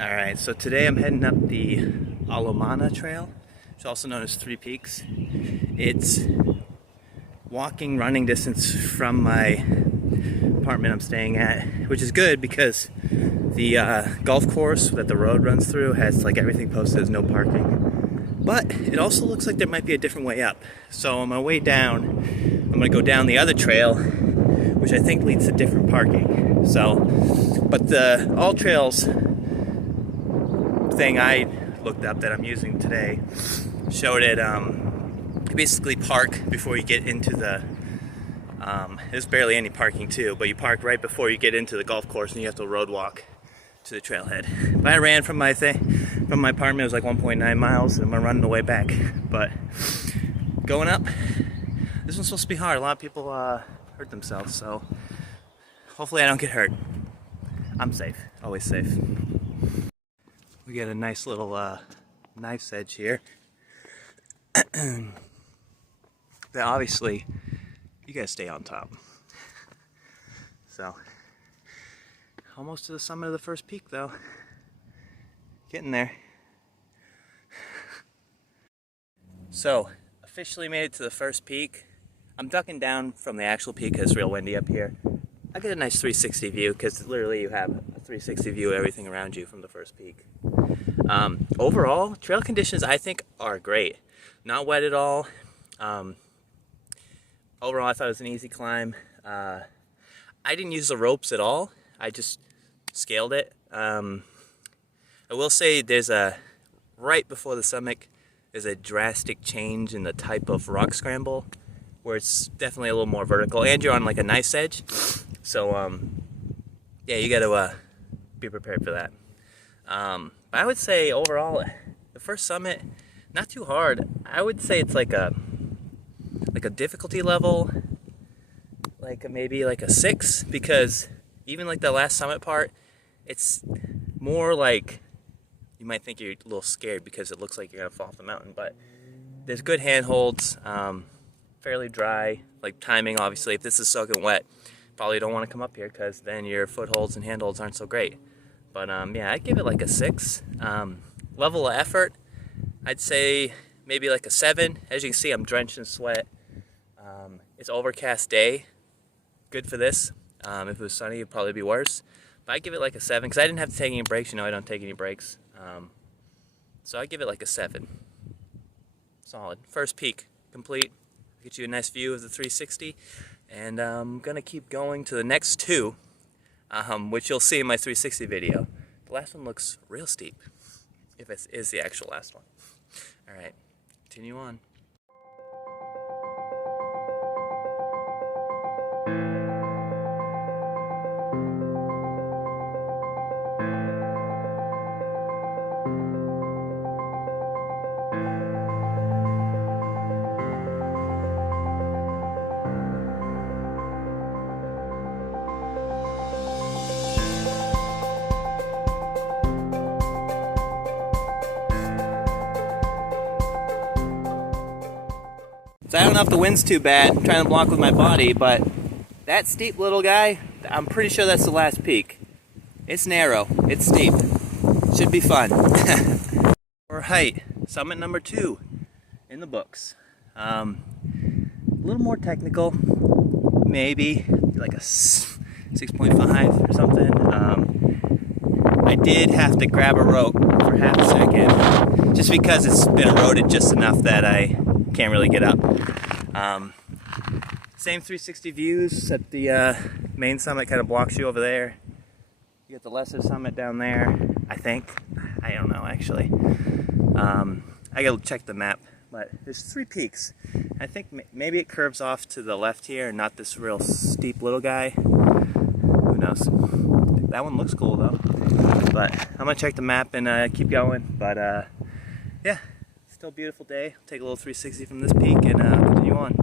Alright, so today I'm heading up the Olomana Trail, which is also known as Three Peaks. It's walking, running distance from my apartment I'm staying at, which is good because the golf course that the road runs through has like everything posted as no parking. But it also looks like there might be a different way up. So on my way down, I'm going to go down the other trail, which I think leads to different parking. So, but the All Trails thing I looked up that I'm using today showed it you basically park before you get into the there's barely any parking too, but you park right before you get into the golf course and you have to road walk to the trailhead. But I ran from my apartment. It was like 1.9 miles and I'm running the way back. But going up, this one's supposed to be hard. A lot of people hurt themselves, so hopefully I don't get hurt. I'm safe, always safe. We got a nice little knife's edge here. That obviously you gotta stay on top. So almost to the summit of the first peak though. Getting there. So officially made it to the first peak. I'm ducking down from the actual peak because it's real windy up here. I get a nice 360 view because literally you have a 360 view of everything around you from the first peak. Overall, trail conditions I think are great. Not wet at all. Overall, I thought it was an easy climb. I didn't use the ropes at all. I just scaled it. I will say there's right before the summit, there's a drastic change in the type of rock scramble where it's definitely a little more vertical and you're on like a knife's edge. So, yeah, you gotta be prepared for that. But I would say overall, the first summit, not too hard. I would say it's like a difficulty level, like maybe like a 6, because even like the last summit part, it's more like you might think you're a little scared because it looks like you're gonna fall off the mountain, but there's good handholds, fairly dry, like timing obviously. If this is soaking wet, probably don't want to come up here because then your footholds and handholds aren't so great. But yeah, I'd give it like a 6. Level of effort, I'd say maybe like a 7. As you can see, I'm drenched in sweat. It's overcast day, good for this. If it was sunny, it'd probably be worse. But I'd give it like a 7 because I didn't have to take any breaks. You know, I don't take any breaks. So I'd give it like a 7. Solid. First peak complete. Get you a nice view of the 360. And I'm going to keep going to the next 2, which you'll see in my 360 video. The last one looks real steep, if it is the actual last one. All right, continue on. So I don't know if the wind's too bad. I'm trying to block with my body, but that steep little guy, I'm pretty sure that's the last peak. It's narrow, it's steep. Should be fun. For height, summit number 2 in the books. A little more technical, maybe like a 6.5 or something. I did have to grab a rope for half a second, just because it's been eroded just enough that I can't really get up. Same 360 views, except the main summit kind of blocks you over there. You got the lesser summit down there, I think. I don't know, actually. I gotta check the map, but there's 3 peaks. I think maybe it curves off to the left here, and not this real steep little guy. Who knows? That one looks cool though. But I'm gonna check the map and keep going. But yeah. Still a beautiful day. I'll take a little 360 from this peak and continue on.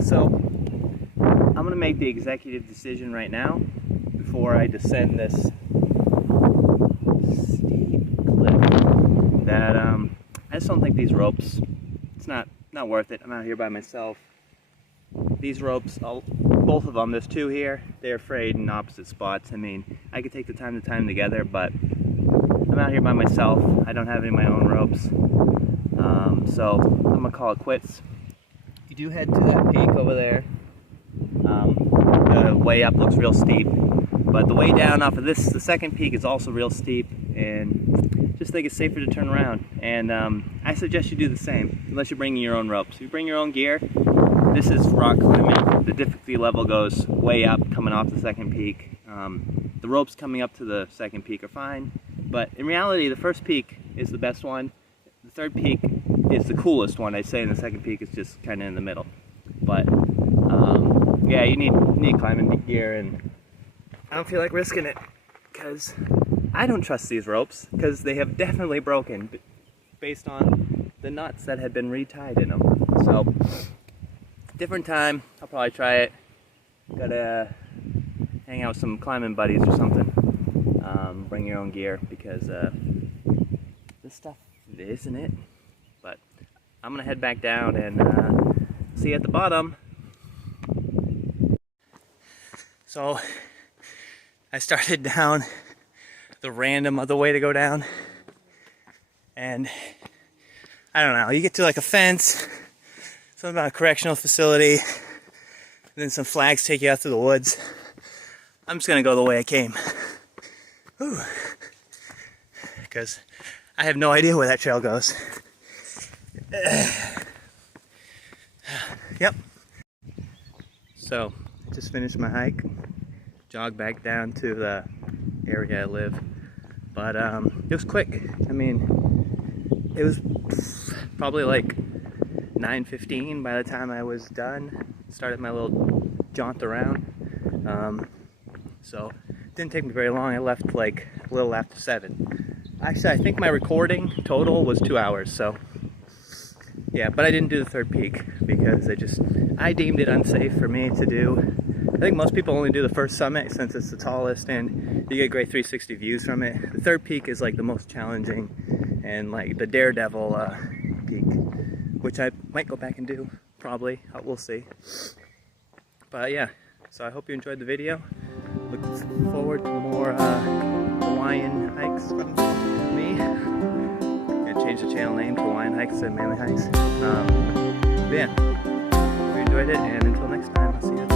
So I'm gonna make the executive decision right now before I descend this steep cliff that I just don't think these ropes, it's not worth it. I'm out here by myself. These ropes, both of them, there's two here, they're frayed in opposite spots. I mean, I could take the time to tie them together, but I'm out here by myself. I don't have any of my own ropes. So I'm gonna call it quits. You do head to that peak over there. The way up looks real steep, but the way down off of this, the second peak, is also real steep, and just think it's safer to turn around. And I suggest you do the same, unless you're bringing your own ropes. If you bring your own gear, this is rock climbing. The difficulty level goes way up coming off the second peak. The ropes coming up to the second peak are fine, but in reality, the first peak is the best one. The third peak is the coolest one, I'd say, and the second peak is just kind of in the middle. But yeah, you need climbing gear, and I don't feel like risking it because I don't trust these ropes because they have definitely broken based on the nuts that had been retied in them. So different time, I'll probably try it. Gotta hang out with some climbing buddies or something. Bring your own gear because this stuff isn't it. But I'm gonna head back down and see you at the bottom. So I started down the random other way to go down, and I don't know, you get to like a fence, something about a correctional facility, and then some flags take you out to the woods. I'm just gonna go the way I came. Because I have no idea where that trail goes. Yep. So, just finished my hike. Jogged back down to the area I live. But it was quick. I mean, it was probably like 9:15 by the time I was done. Started my little jaunt around. So it didn't take me very long. I left like a little after 7. Actually, I think my recording total was 2 hours, so yeah, but I didn't do the third peak because I deemed it unsafe for me to do. I think most people only do the first summit since it's the tallest and you get great 360 views from it. The third peak is like the most challenging and like the daredevil peak, which I might go back and do, probably. We'll see. But yeah, so I hope you enjoyed the video. Look forward to more Hawaiian hikes from me. I'm gonna change the channel name to Hawaiian Hikes and Manly Hikes. But yeah, hope you enjoyed it, and until next time, I'll see you.